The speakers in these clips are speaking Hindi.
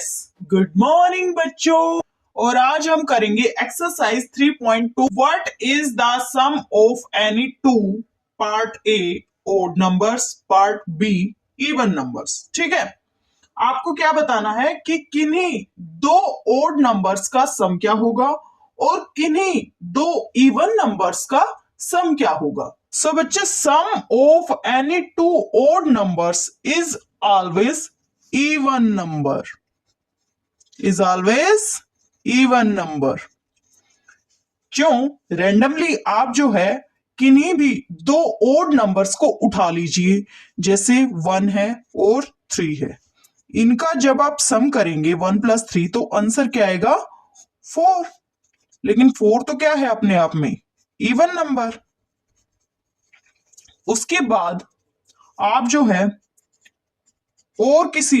यस, गुड मॉर्निंग बच्चों। और आज हम करेंगे exercise 3.2। What is the sum of any two, part A odd numbers, part B even numbers. ठीक है, आपको क्या बताना है कि किन्हीं दो ओड नंबर्स का सम क्या होगा और किन्हीं दो इवन नंबर्स का सम क्या होगा। सो बच्चे, sum of any two odd numbers is always even number, is always even number। क्यों? रैंडमली आप जो है किन्हीं भी दो ओड नंबर्स को उठा लीजिए, जैसे 1 है और 3 है। इनका जब आप सम करेंगे 1 + 3 तो आंसर क्या आएगा? 4। लेकिन 4 तो क्या है अपने आप में? Even number. उसके बाद आप जो है और किसी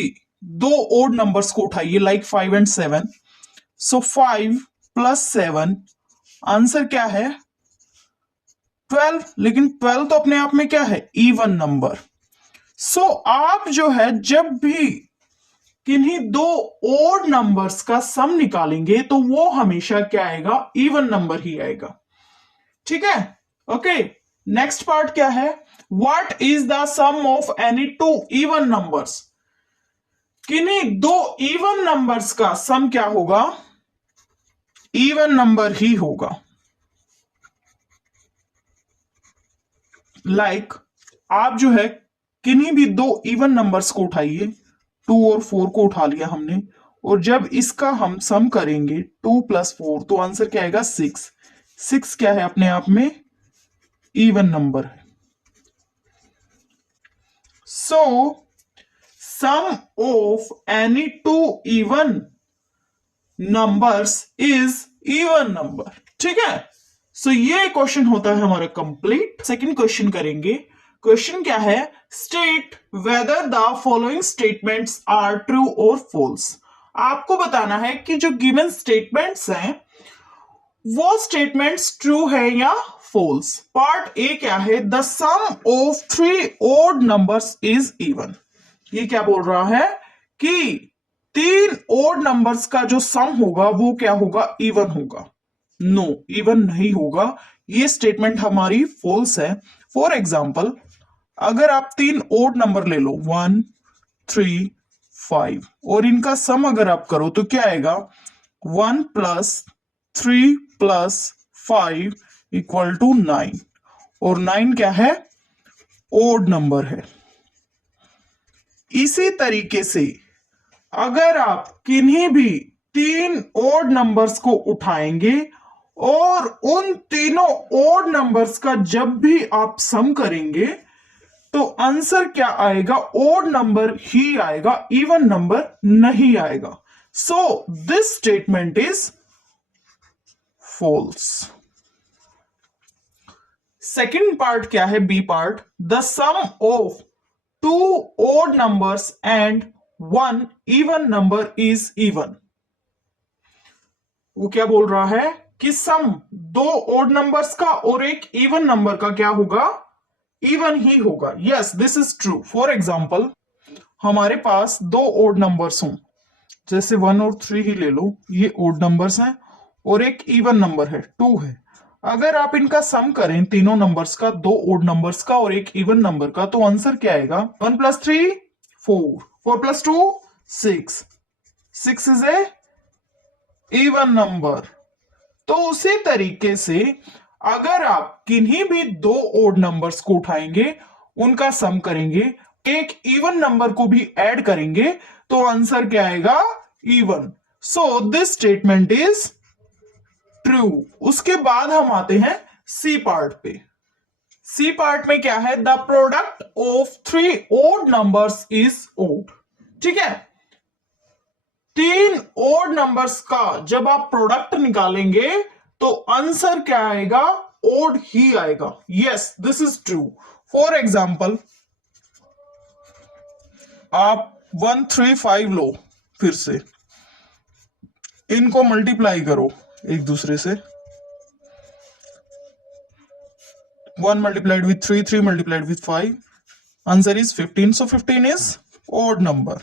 दो ओड नंबर्स को उठाइए, लाइक 5 और 7। सो 5 + 7 आंसर क्या है? 12। लेकिन 12 तो अपने आप में क्या है? Even number. सो आप जो है जब भी किन्हीं दो ओड नंबर्स का सम निकालेंगे तो वो हमेशा क्या आएगा? इवन नंबर ही आएगा। ठीक है, ओके। नेक्स्ट पार्ट क्या है? What is the sum of any two even numbers. किन्हीं दो इवन नंबर्स का सम क्या होगा? इवन नंबर ही होगा। लाइक आप जो है किन्हीं भी दो इवन नंबर्स को उठाइए, 2 और 4 को उठा लिया हमने, और जब इसका हम सम करेंगे 2 + 4 तो आंसर क्या आएगा? 6। 6 क्या है अपने आप में? इवन नंबर है। So sum of any two even numbers is even number. ठीक है, सो ये क्वेश्चन होता है हमारा कंप्लीट। सेकंड क्वेश्चन करेंगे। क्वेश्चन क्या है? State whether the following statements are true और फॉल्स। आपको बताना है कि जो गिवन स्टेटमेंट्स हैं वो स्टेटमेंट्स ट्रू है या फॉल्स। पार्ट ए क्या है? The sum of 3 odd numbers is even. ये क्या बोल रहा है कि 3 ओड नंबर्स का जो सम होगा वो क्या होगा? इवन होगा। नो, इवन नहीं होगा। ये स्टेटमेंट हमारी फॉल्स है। फॉर एग्जाम्पल, अगर आप 3 ओड नंबर ले लो 1, 3, 5 और इनका सम अगर आप करो तो क्या आएगा? 1 + 3 + 5 = 9। और 9 क्या है? ओड नंबर है। इसी तरीके से अगर आप किन्हीं भी 3 ओड नंबर्स को उठाएंगे और उन तीनों ओड नंबर्स का जब भी आप सम करेंगे तो आंसर क्या आएगा? ओड नंबर ही आएगा, इवन नंबर नहीं आएगा। So this statement is false. Second part क्या है? B part. The sum of 2 odd numbers and 1 even number is even। वो क्या बोल रहा है कि सम 2 odd numbers का और एक इवन नंबर का क्या होगा? इवन ही होगा। Yes, this is true. For example, हमारे पास 2 odd नंबर्स हों, जैसे 1 और 3 ही ले लो, ये odd नंबर्स हैं और एक इवन नंबर है 2 है। अगर आप इनका सम करें तीनों नंबर्स का, 2 ओड नंबर्स का और एक इवन नंबर का, तो आंसर क्या आएगा? 1 + 3 4, 4 + 2 6, 6 इज ए इवन नंबर। तो उसी तरीके से अगर आप किन्हीं भी 2 ओड नंबर्स को उठाएंगे, उनका सम करेंगे, एक इवन नंबर को भी ऐड करेंगे तो आंसर क्या आएगा? Even. So this statement is true. उसके बाद हम आते हैं सी पार्ट पे। सी पार्ट में क्या है? The product of 3 odd numbers is odd. ठीक है, 3 ओड नंबर्स का जब आप प्रोडक्ट निकालेंगे तो आंसर क्या आएगा? ओड ही आएगा। Yes, this is true. For example, आप 1, 3, 5 लो, फिर से इनको मल्टीप्लाई करो एक दूसरे से। 1 multiplied with 3, 3 multiplied with 5, answer is 15. So 15 is odd number.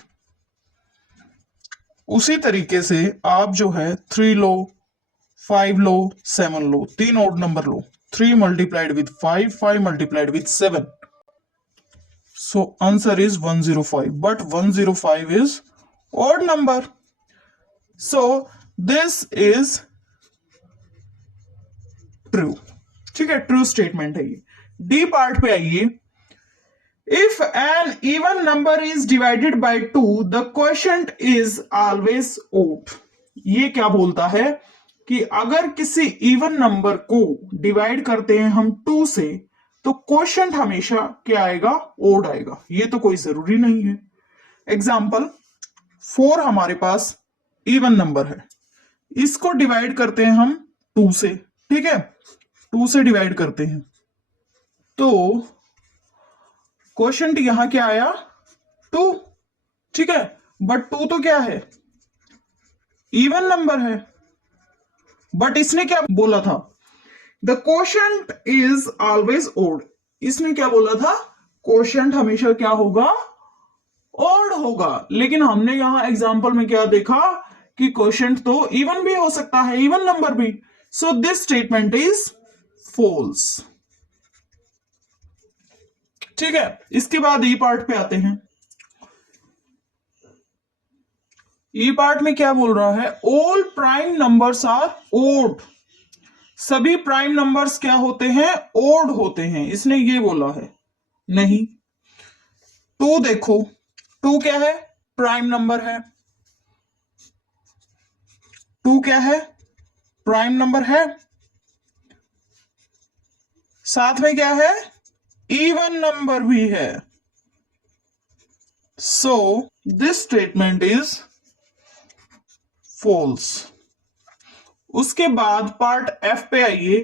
उसी तरीके से आप जो है 3 लो, 5 लो, 7 लो, 3 odd number low. 3 multiplied with 5, 5 multiplied with 7. So answer is 105, but 105 is odd number. So this is true. ठीक है, ट्रू स्टेटमेंट है ये. डी पार्ट पे आइए. If an even number is divided by 2 the quotient is always odd. ये क्या बोलता है कि अगर किसी इवन नंबर को डिवाइड करते हैं हम 2 से तो क्वोशिएंट हमेशा क्या आएगा, ओड आएगा. ये तो कोई जरूरी नहीं है. एग्जाम्पल 4 हमारे पास इवन नंबर है, इसको डिवाइड करते हैं हम 2 से. ठीक है, 2 से डिवाइड करते हैं तो क्वोशिएंट यहां क्या आया, 2. ठीक है, बट 2 तो क्या है, इवन नंबर है. बट इसने क्या बोला था, the quotient is always odd. इसने क्या बोला था, क्वोशिएंट हमेशा क्या होगा, ओड होगा. लेकिन हमने यहां एग्जांपल में क्या देखा कि क्वोशिएंट तो इवन भी हो सकता है, इवन नंबर भी. So this statement is false. ठीक है, इसके बाद ई पार्ट पे आते हैं. ई पार्ट में क्या बोल रहा है, all prime numbers are odd. सभी प्राइम नंबर्स क्या होते हैं, ओड होते हैं. इसने ये बोला है. नहीं, 2 देखो, 2 क्या है, प्राइम नंबर है. 2 क्या है, प्राइम नंबर है. साथ में क्या है, इवन नंबर भी है. So this statement is false. उसके बाद पार्ट एफ पे आइए.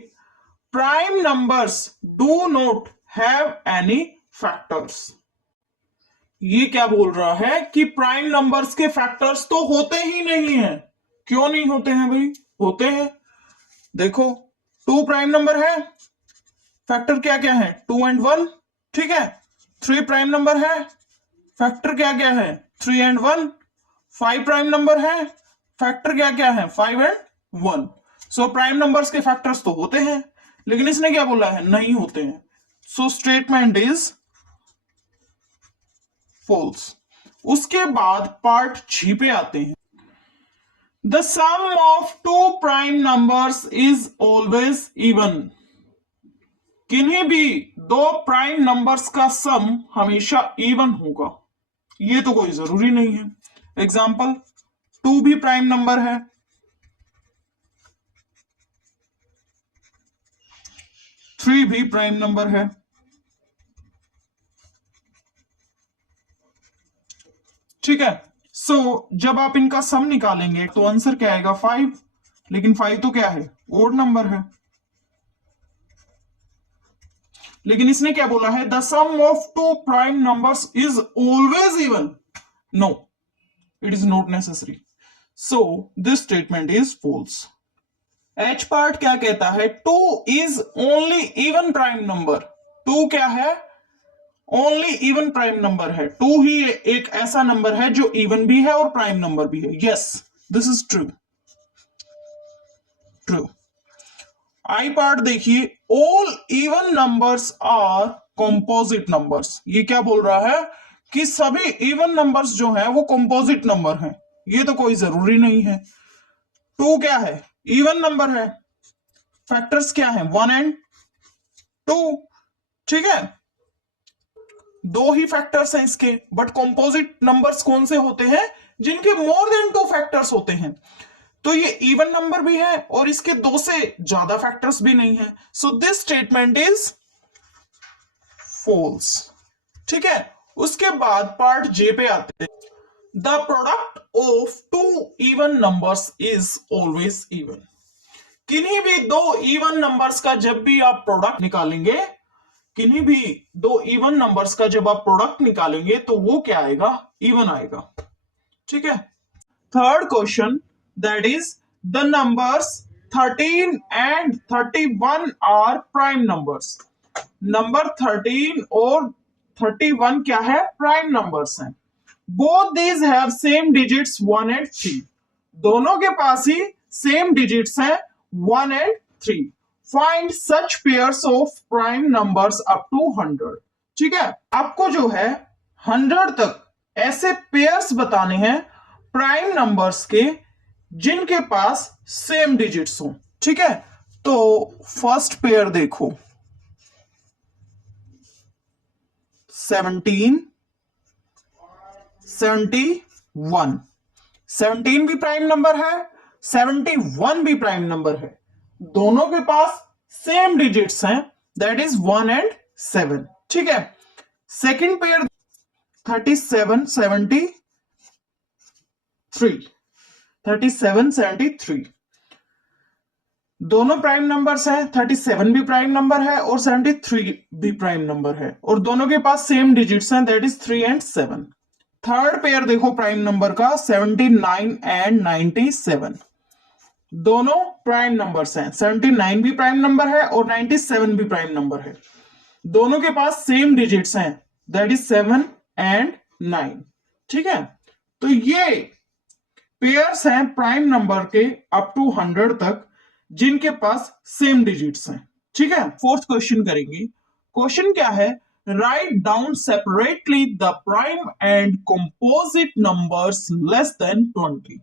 Prime numbers do not have any factors. ये क्या बोल रहा है कि प्राइम नंबर्स के फैक्टर्स तो होते ही नहीं है. क्यों नहीं होते हैं भाई, होते हैं. देखो 2 प्राइम नंबर है, फैक्टर क्या क्या है, 2 एंड 1. ठीक है, 3 प्राइम नंबर है, फैक्टर क्या क्या है, 3 एंड 1. 5 प्राइम नंबर है, फैक्टर क्या क्या है, 5 एंड 1. सो प्राइम नंबर्स के फैक्टर्स तो होते हैं, लेकिन इसने क्या बोला है, नहीं होते हैं. So statement is false. उसके बाद पार्ट जी पे आते हैं. The sum of 2 prime numbers is always even. किन्हीं भी 2 प्राइम नंबर्स का सम हमेशा इवन होगा. ये तो कोई जरूरी नहीं है. एग्जाम्पल 2 भी प्राइम नंबर है, 3 भी प्राइम नंबर है. ठीक है, सो जब आप इनका सम निकालेंगे तो आंसर क्या आएगा, 5. लेकिन 5 तो क्या है, ओड नंबर है. लेकिन इसने क्या बोला है, the sum of 2 prime numbers is always even. No, it is not necessary. So this statement is false. H part क्या कहता है, 2 is only even prime number. 2 क्या है, ओनली इवन प्राइम नंबर है. 2 ही एक ऐसा नंबर है जो इवन भी है और प्राइम नंबर भी है. Yes, this is true. True. I part देखिए, all even numbers are composite numbers. ये क्या बोल रहा है कि सभी इवन नंबर्स जो है वो कंपोजिट नंबर हैं. ये तो कोई जरूरी नहीं है. 2 क्या है, इवन नंबर है, फैक्टर्स क्या है, 1 एंड 2. ठीक है, 2 ही फैक्टर्स हैं इसके. बट कंपोजिट नंबर्स कौन से होते हैं, जिनके मोर देन 2 फैक्टर्स होते हैं. तो ये इवन नंबर भी है और इसके 2 से ज्यादा फैक्टर्स भी नहीं है. So this statement is false. ठीक है, उसके बाद पार्ट जे पे आते हैं. The product of 2 even numbers is always even. किन्हीं भी 2 इवन नंबर्स का जब भी आप प्रोडक्ट निकालेंगे, किन्हीं भी 2 इवन नंबर्स का जब आप प्रोडक्ट निकालेंगे तो वो क्या आएगा, इवन आएगा. ठीक है. Third question, that is the numbers 13 and 31 are prime numbers. Number 13 और 31 क्या है, प्राइम नंबर्स हैं. Both these have same digits 1 and 3, दोनों के पास ही सेम डिजिट्स हैं 1 and 3। Find such pairs of prime numbers up to 100। ठीक है, आपको जो है 100 तक ऐसे पेयर्स बताने हैं प्राइम नंबर्स के जिनके पास सेम डिजिट्स हो। ठीक है, तो फर्स्ट पेयर देखो 17, 71। 17 भी प्राइम नंबर है, 71 भी प्राइम नंबर है, दोनों के पास सेम डिजिट्स हैं, दैट इज 1 एंड 7। ठीक है, सेकंड पेयर 37, 73, 37, 73, दोनों प्राइम नंबर्स हैं, 37 भी प्राइम नंबर है और 73 भी प्राइम नंबर है, और दोनों के पास सेम डिजिट्स हैं, that is 3 and 7। Third pair देखो प्राइम नंबर का 79 एंड 97, दोनों प्राइम नंबर्स हैं, 79 भी प्राइम नंबर है और 97 भी प्राइम नंबर है, दोनों के पास सेम डिजिट्स हैं, दैट इज 7 एंड 9। ठीक है, तो ये पेयर्स हैं प्राइम नंबर के अप टू 100 तक जिनके पास सेम डिजिट्स हैं। ठीक है, फोर्थ क्वेश्चन करेंगे। क्वेश्चन क्या है, write down separately the prime and composite numbers less than 20।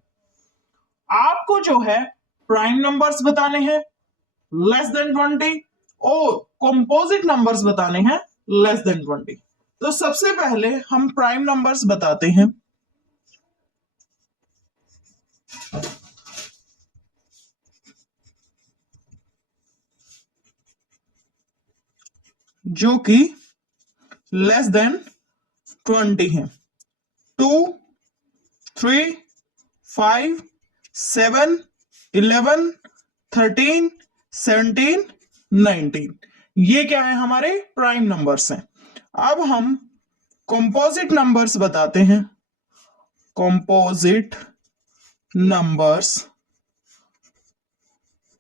आपको जो है प्राइम नंबर्स बताने हैं लेस देन 20 और कंपोजिट नंबर्स बताने हैं लेस देन 20। तो सबसे पहले हम प्राइम नंबर्स बताते हैं, जो कि लेस देन 20 है। 2, 3, 5, 7, 11, 13, 17, 19, ये क्या है, हमारे प्राइम नंबर्स हैं। अब हम कंपोजिट नंबर्स बताते हैं, कंपोजिट नंबर्स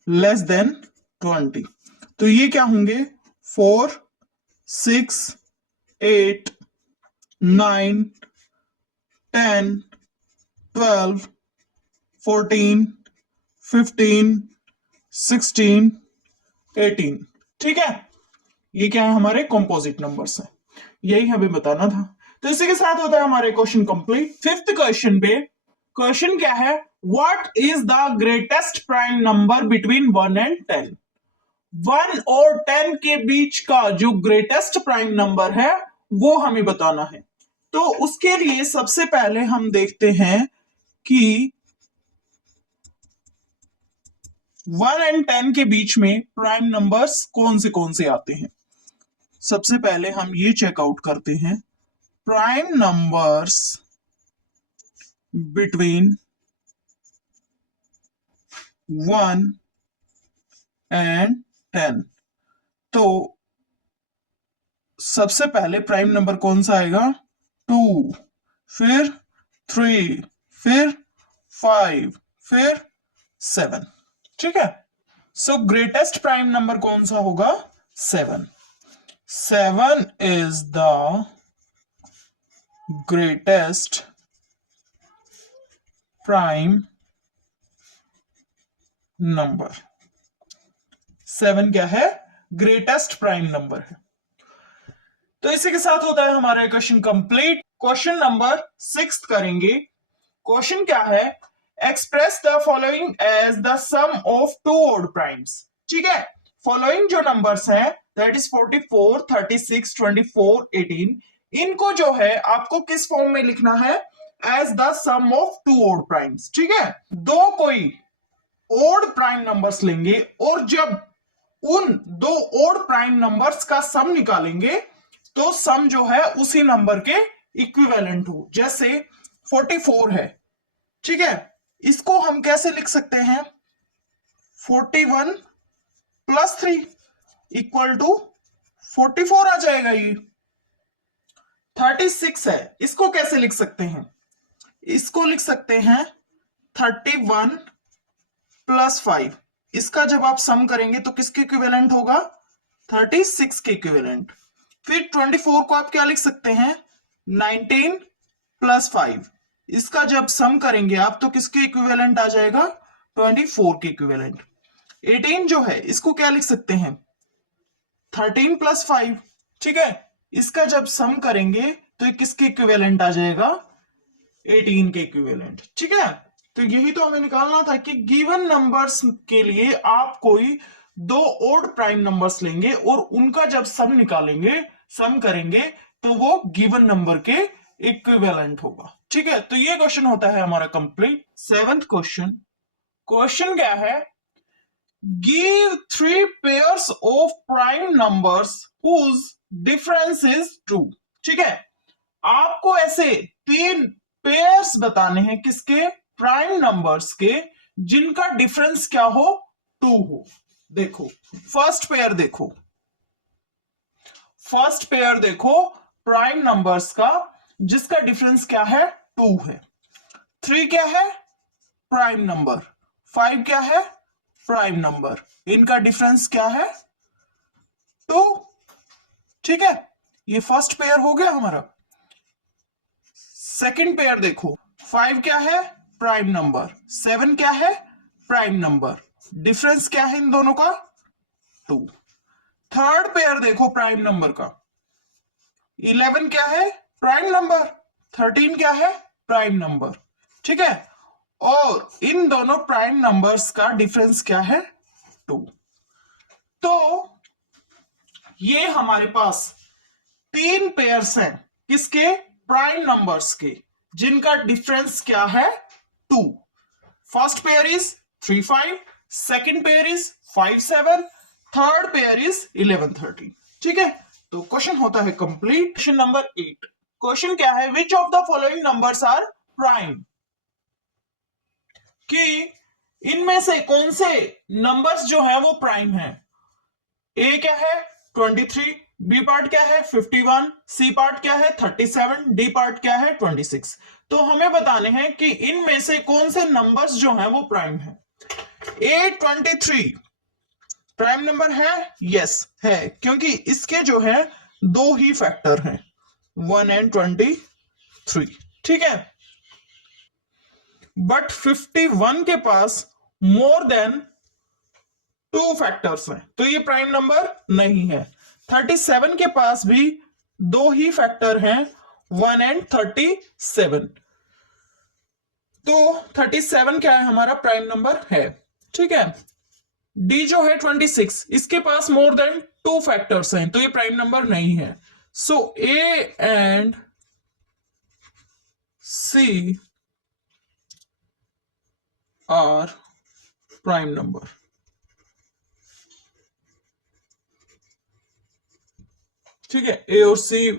लेस देन 20, तो ये क्या होंगे, 4, 6, 8, 9, 10, 12, 14, 15, 16, 18। ठीक है, ये क्या है, हमारे कंपोजिट नंबर्स हैं, यही हमें बताना था। तो इसी के साथ होता है हमारे क्वेश्चन कंप्लीट। फिफ्थ क्वेश्चन पे क्वेश्चन क्या है, what is the greatest prime number between 1 and 10। 1 और 10 के बीच का जो ग्रेटेस्ट प्राइम नंबर है वो हमें बताना है। तो उसके लिए सबसे पहले हम देखते हैं कि 1 एंड 10 के बीच में प्राइम नंबर्स कौन से आते हैं। सबसे पहले हम ये चेकआउट करते हैं, प्राइम नंबर्स बिटवीन 1 एंड 10। तो सबसे पहले प्राइम नंबर कौन सा आएगा, 2, फिर 3, फिर 5, फिर 7। ठीक है, सो ग्रेटेस्ट प्राइम नंबर कौन सा होगा, 7। 7 is the greatest prime number. 7 क्या है, ग्रेटेस्ट प्राइम नंबर है। तो इसी के साथ होता है हमारा क्वेश्चन कंप्लीट। क्वेश्चन नंबर 6 करेंगे। क्वेश्चन क्या है, express the following as the sum of two odd primes. ठीक है, फॉलोइंग जो नंबर्स हैं दैट इज 44, 36, 24, 18, इनको जो है आपको किस फॉर्म में लिखना है, as the sum of two odd primes. ठीक है, दो कोई ऑड प्राइम नंबर्स लेंगे और जब उन दो ऑड प्राइम नंबर्स का सम निकालेंगे तो सम जो है उसी नंबर के इक्विवेलेंट हो। जैसे 44 है, ठीक है, इसको हम कैसे लिख सकते हैं, 41 प्लस 3 इक्वल टू 44 आ जाएगा। ये 36 है, इसको कैसे लिख सकते हैं, इसको लिख सकते हैं 31 प्लस 5, इसका जब आप सम करेंगे तो किसके इक्विवेलेंट होगा, 36 के इक्विवेलेंट। फिर 24 को आप क्या लिख सकते हैं, 19 +5, इसका जब सम करेंगे आप तो किसके इक्विवेलेंट आ जाएगा? 24 के इक्विवेलेंट। 18 जो है इसको क्या लिख सकते हैं? 13 + 5, ठीक है। इसका जब सम करेंगे तो ये किसके इक्विवेलेंट आ जाएगा? 18 के इक्विवेलेंट, ठीक है। तो यही तो हमें निकालना था कि गिवन नंबर्स के लिए आप कोई दो ओड प्राइम नंबर्स लेंगे और उनका जब सम निकालेंगे, सम करेंगे, तो वो गिवन नंबर के इक्विवेलेंट होगा, ठीक है। तो ये क्वेश्चन होता है हमारा कंप्लीट। 7th क्वेश्चन, क्वेश्चन क्या है? Give 3 pairs of prime numbers whose difference is 2, ठीक है। आपको ऐसे 3 पेयर्स बताने हैं किसके? प्राइम नंबर्स के, जिनका डिफरेंस क्या हो? 2 हो। देखो फर्स्ट पेयर देखो, फर्स्ट पेयर देखो प्राइम नंबर्स का जिसका डिफरेंस क्या है? 2 है। 3 क्या है? Prime number. 5 क्या है? Prime number. इनका डिफरेंस क्या है? 2, ठीक है। ये फर्स्ट पेयर हो गया हमारा। सेकंड पेयर देखो, 5 क्या है? Prime number. 7 क्या है? Prime number. डिफरेंस क्या है इन दोनों का? 2। थर्ड पेयर देखो प्राइम नंबर का, 11 क्या है? Prime number. 13 क्या है? प्राइम नंबर, ठीक है। और इन दोनों प्राइम नंबर्स का डिफरेंस क्या है? 2। तो ये हमारे पास 3 पेयर्स हैं किसके? प्राइम नंबर्स के, जिनका डिफरेंस क्या है? 2। First pair is 3 5, second pair is 5 7, third pair is 11 13, ठीक है। तो क्वेश्चन होता है कंप्लीट। क्वेश्चन नंबर 8, क्वेश्चन क्या है? Which of the following numbers are prime, कि इनमें से कौन से नंबर्स जो है वो प्राइम है? ए क्या है? 23, बी पार्ट क्या है? 51, सी पार्ट क्या है? 37, डी पार्ट क्या है? 26। तो हमें बताने हैं कि इनमें से कौन से नंबर्स जो हैं वो प्राइम है। ए 23 प्राइम नंबर है? यस है, क्योंकि इसके जो है 2 ही फैक्टर हैं, 1 and 23, ठीक है। बट 51 के पास मोर देन 2 फैक्टर्स हैं, तो ये प्राइम नंबर नहीं है। 37 के पास भी 2 ही फैक्टर हैं, 1 and 37, तो 37 क्या है? हमारा प्राइम नंबर है, ठीक है। डी जो है 26, इसके पास मोर देन 2 फैक्टर्स हैं, तो ये प्राइम नंबर नहीं है। So A and C are prime number, ठीक है। ए और सी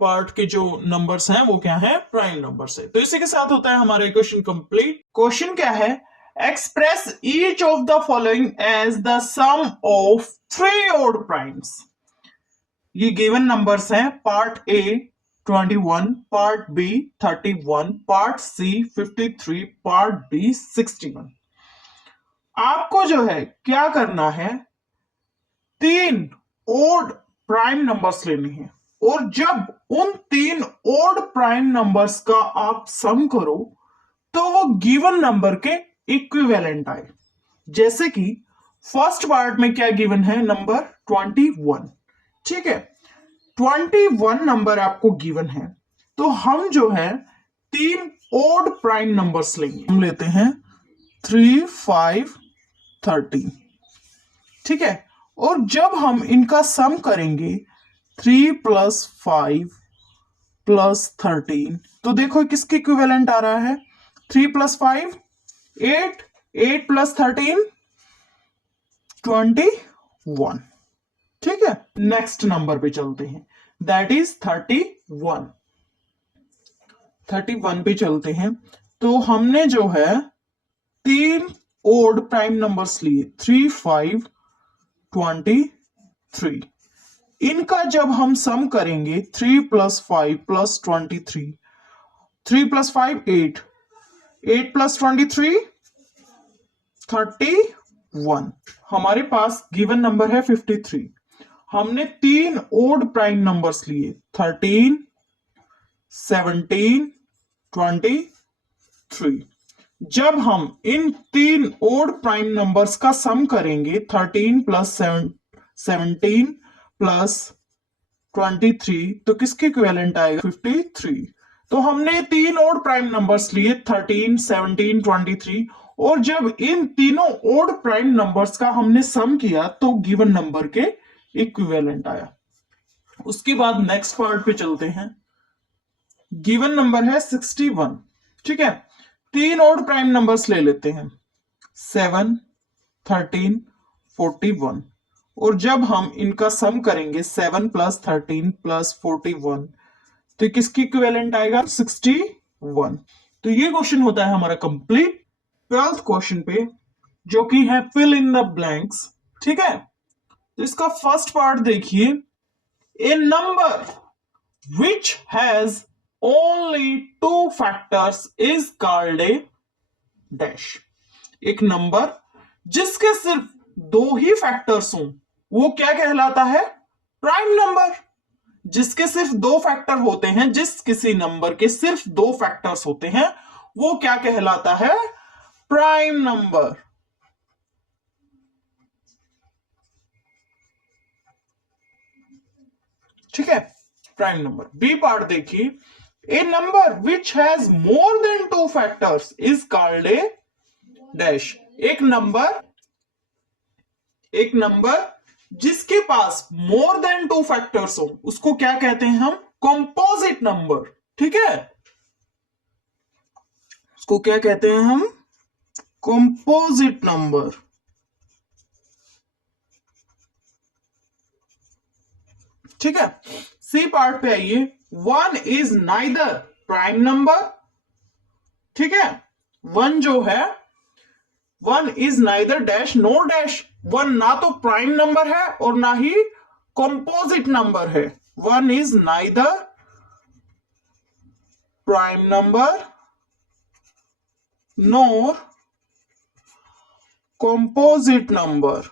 पार्ट के जो नंबर्स हैं वो क्या है? प्राइम नंबर्स है। तो इसी के साथ होता है हमारा क्वेश्चन कंप्लीट। क्वेश्चन क्या है? Express each of the following as the sum of 3 odd primes. ये गिवन नंबर्स हैं, part A 21, part B 31, part C 53, part D 61। आपको जो है क्या करना है? 3 ओड प्राइम नंबर्स लेने हैं, और जब उन 3 ओड प्राइम नंबर्स का आप सम करो तो वो गिवन नंबर के इक्विवेलेंट आए। जैसे कि फर्स्ट पार्ट में क्या गिवन है? नंबर 21, ठीक है। 21 नंबर आपको गिवन है, तो हम जो है 3 ओड प्राइम नंबर्स लेंगे। हम लेते हैं 3 5 13, ठीक है। और जब हम इनका सम करेंगे 3 + 5 + 13, तो देखो किसके इक्विवेलेंट आ रहा है? 3 + 5 8, 8 + 13 21, ठीक है। नेक्स्ट नंबर पे चलते हैं, दैट इज 31। 31 पे चलते हैं, तो हमने जो है 3 ओड प्राइम नंबर्स लिए, 3 5 23। इनका जब हम सम करेंगे 3 + 5 + 23, 3 + 5 8, 8 + 23 31। हमारे पास गिवन नंबर है 53। हमने 3 ओड प्राइम नंबर्स लिए, 13 17 23। जब हम इन तीन ओड प्राइम नंबर्स का सम करेंगे 13 प्लस 17 प्लस 23, तो किसके इक्विवेलेंट आएगा 53। तो हमने तीन ओड प्राइम नंबर्स लिए 13, 17, 23, और जब इन तीनों ओड प्राइम नंबर्स का हमने सम किया तो गिवन नंबर के इक्विवेलेंट आया। उसके बाद नेक्स्ट पार्ट पे चलते हैं। गिवन नंबर है 61। ठीक है, तीन ओड प्राइम नंबर्स ले लेते हैं 7, 13, 41, और जब हम इनका सम करेंगे 7 प्लस 13 प्लस 41, तो किसकी इक्विवेलेंट आएगा 61। तो ये क्वेश्चन होता है हमारा कंप्लीट 12th क्वेश्चन पे, जो कि है फिल इन द ब्लैंक्स। ठीक है, तो इसका फर्स्ट पार्ट देखिए, a number which has only 2 factors is called a dash. एक नंबर जिसके सिर्फ 2 ही फैक्टर्स हों वो क्या कहलाता है, प्राइम नंबर। जिसके सिर्फ 2 फैक्टर होते हैं, जिस किसी नंबर के सिर्फ 2 फैक्टर्स होते हैं, वो क्या कहलाता है, प्राइम नंबर। ठीक है, प्राइम नंबर। बी पार्ट देखिए, a number which has more than 2 factors is called a dash. एक नंबर जिसके पास मोर देन 2 फैक्टर्स हो उसको क्या कहते हैं हम, कंपोजिट नंबर। ठीक है, उसको क्या कहते हैं हम, कंपोजिट नंबर। ठीक है, सी पार्ट पे आइए, 1 इज नाइदर प्राइम नंबर। ठीक है, 1 जो है, 1 is neither dash nor dash. 1 ना तो प्राइम नंबर है और ना ही कंपोजिट नंबर है। 1 is neither prime number NOR composite number.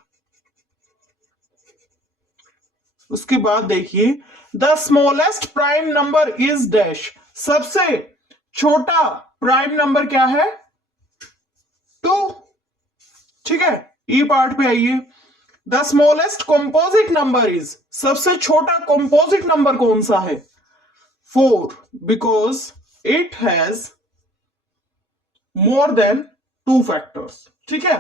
उसके बाद देखिए, the smallest prime number is dash. सबसे छोटा प्राइम नंबर क्या है, 2। ठीक है, ई पार्ट पे आइए, the smallest composite number is. सबसे छोटा कंपोजिट नंबर कौन सा है, 4, because it has more than 2 factors. ठीक है,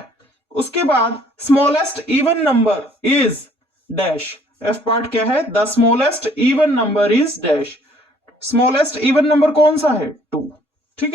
उसके बाद smallest even number is dash. F part क्या है, the smallest even number is dash. Smallest even number कौन सा है, 2। ठीक है।